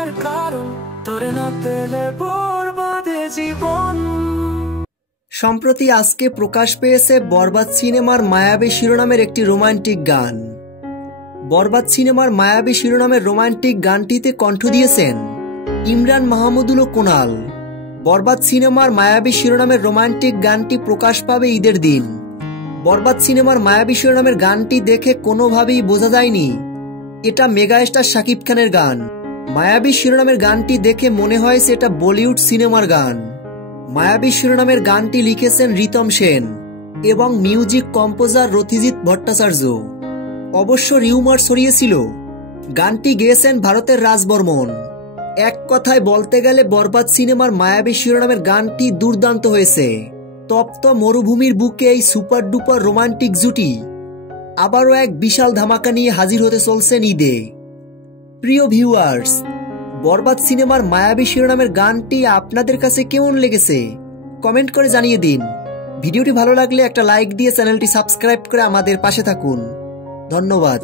থাকার কারণ, তোরে না পেলে বরবাদে জীবন। সম্প্রতি আজকে প্রকাশ পেয়েছে বরবাদ সিনেমার মায়াবী শিরোনামের একটি রোমান্টিক গান। বরবাদ সিনেমার মায়াবী শিরোনামের রোমান্টিক গানটিতে কণ্ঠ দিয়েছেন ইমরান মাহমুদুল ও কুনাল। বরবাদ সিনেমার মায়াবী শিরোনামের রোমান্টিক গানটি প্রকাশ পাবে ঈদের দিন। বরবাদ সিনেমার মায়াবী শিরোনামের গানটি দেখে কোনোভাবেই বোঝা যায়নি এটা মেগাস্টার শাকিব খানের গান। মায়াবী শিরোনামের গানটি দেখে মনে হয়েছে এটা বলিউড সিনেমার গান। মায়াবী শিরোনামের গানটি লিখেছেন রিতম সেন এবং মিউজিক কম্পোজার রথিজিৎ ভট্টাচার্য। অবশ্য রিউমার ছড়িয়েছিল গানটি গেয়েছেন ভারতের রাজ বর্মন। এক কথায় বলতে গেলে বরবাদ সিনেমার মায়াবী শিরোনামের গানটি দুর্দান্ত হয়েছে। তপ্ত মরুভূমির বুকে এই সুপার ডুপার রোমান্টিক জুটি আবারও এক বিশাল ধামাকা নিয়ে হাজির হতে চলছেন ঈদে। প্রিয় ভিউয়ার্স, বরবাদ সিনেমার মায়াবী শিরোনামের গানটি আপনাদের কাছে কেমন লেগেছে কমেন্ট করে জানিয়ে দিন। ভিডিওটি ভালো লাগলে একটা লাইক দিয়ে চ্যানেলটি সাবস্ক্রাইব করে আমাদের পাশে থাকুন। ধন্যবাদ।